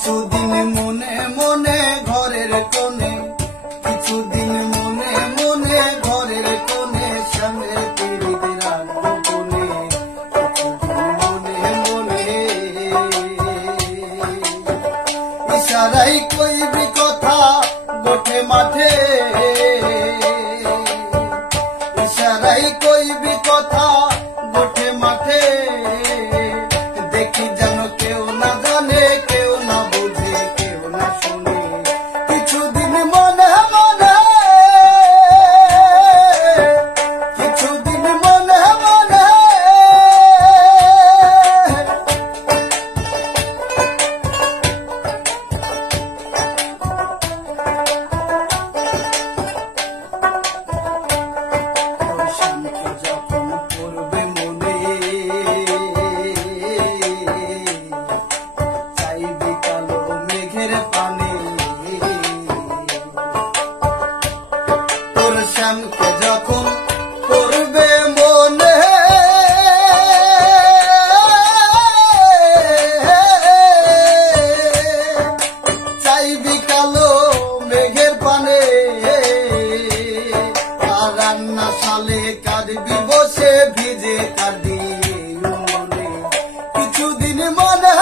কিছুদিন মনে মনে ঘরের কোণে, কিছুদিন মনে মনে ঘরের কোণে শ্যামের পীড়িত রাখবো কোণে, কিছুদিন মনে মনে। ইশারাই কইবি কথা গোঠে মাঠে, ইশারাই কইবি কথা গোঠে মাঠে। দেখি যেন কেউ না জানে, কেউ না বুঝে, কেউ না শুনে। কিছুদিন মনে মনে, কিছুদিন মনে মনে। যখন পড়বে মনে, চাইবি কালো মেঘের পানে। তোর শ্যামকে যখন পড়বে মনে, চাইবি কালো মেঘের পানে। আর রান্না শালে কাঁদবি বসে ভিজে কাঁদি মনে। কিছুদিন মনে